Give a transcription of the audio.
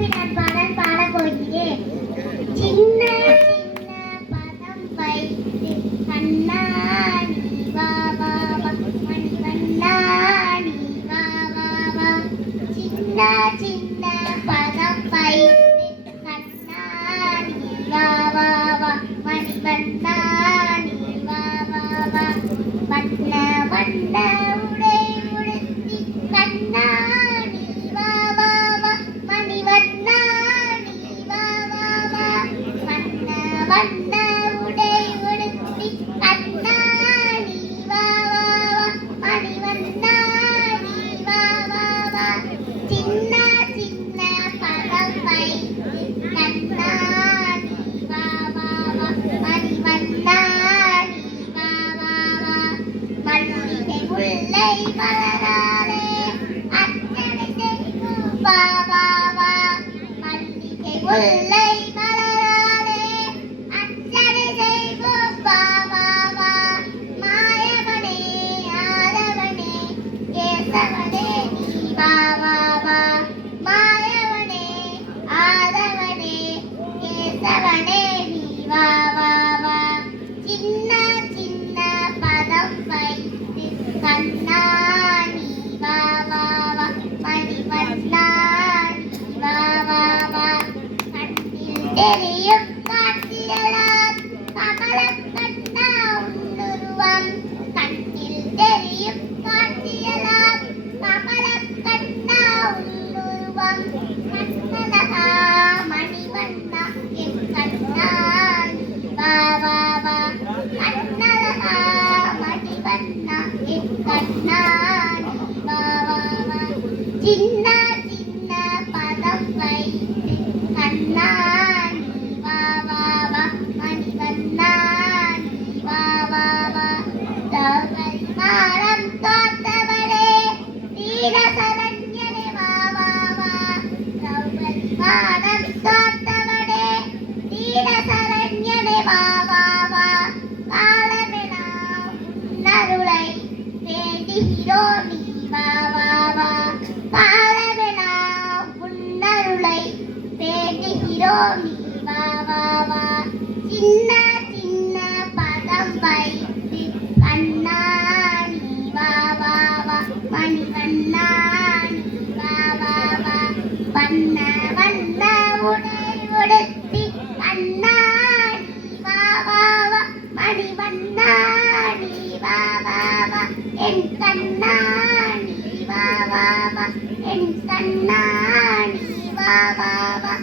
திருப்பி நான் பாடல் பாடப் போகிறேன். சின்ன சின்ன பதம் வைத்து கண்ணாடி வா வா வா மணிவண்ணாடி வா வா வா. சின்ன சின்ன பதம் வைத்து கண்ணாடி வா வா வா மணிவண்ணாடி வா வா வா. வண்ண வண்ண உடை உடுத்தி கண்ணாடி வா வா வா மணிவண்ணாடி வா வா வா. வண்ண வண்ண உடை உடுத்தி கண்ணாடி வா வா வா மணிவண்ணாடி வா வா வா. சின்ன சின்ன பதம் வைத்து கண்ணாடி வா வா வா மணிவண்ணாடி வா வா வா. மல்லிகை முல்லை மலராலே அர்ச்சனை செய்வோம் வா வா வா. மல்லிகை முல்லை மலராலே அர்ச்சனை செய்வோம் வா வா வா. மாயவனே ஆதவனே கேசவனே நீ வா வா வா. மாயவனே ஆதவனே கேசவனே நீ வா வா வா. சின்ன சின்ன பதம் வைத்து கண்ணாடி வா வா வா மணிவண்ணாடி வா வா வா. கண்ணில் தெரியும் காட்சியெல்லாம் கமலக்கண்ணா உன்னுருவம். கண்ணில் தெரியும் காட்சியெல்லாம் கமலக்கண்ணா உன்னுருவம். கண்ணழகா மணிவண்ணா என் கண்ணாடி வா வா வா. கண்ணழகா மணிவண்ணா என் கண்ணாடி வா வா வா. சின்ன சின்ன பதம் வைத்து கண்ணாடி வா வா வா மணிவண்ணாடி வா வா வா. தவறி மாறம் காத்தவளே வீரசரண்யனே வா வா வா. தவறி மாறம் காத்தவளே வீரசரண்யனே வா வா வா. காலமெல்லாம் உன்னருளை வேண்டுகிறோம் நீ வா வா வா. காலமெல்லாம் உன்னருளை வேண்டுகிறோம் நீ வா வா வா. சின்ன சின்ன பதம் வைத்து கண்ணாடி வா வா வா மணிவண்ணாடி வா வா வா. வண்ண வண்ண உடை உடுத்தி கண்ணாடி வா வா வா மணிவண்ணாடி வா வா வா. என் கண்ணாடி வா வா வா என் கண்ணாடி வா வா வா.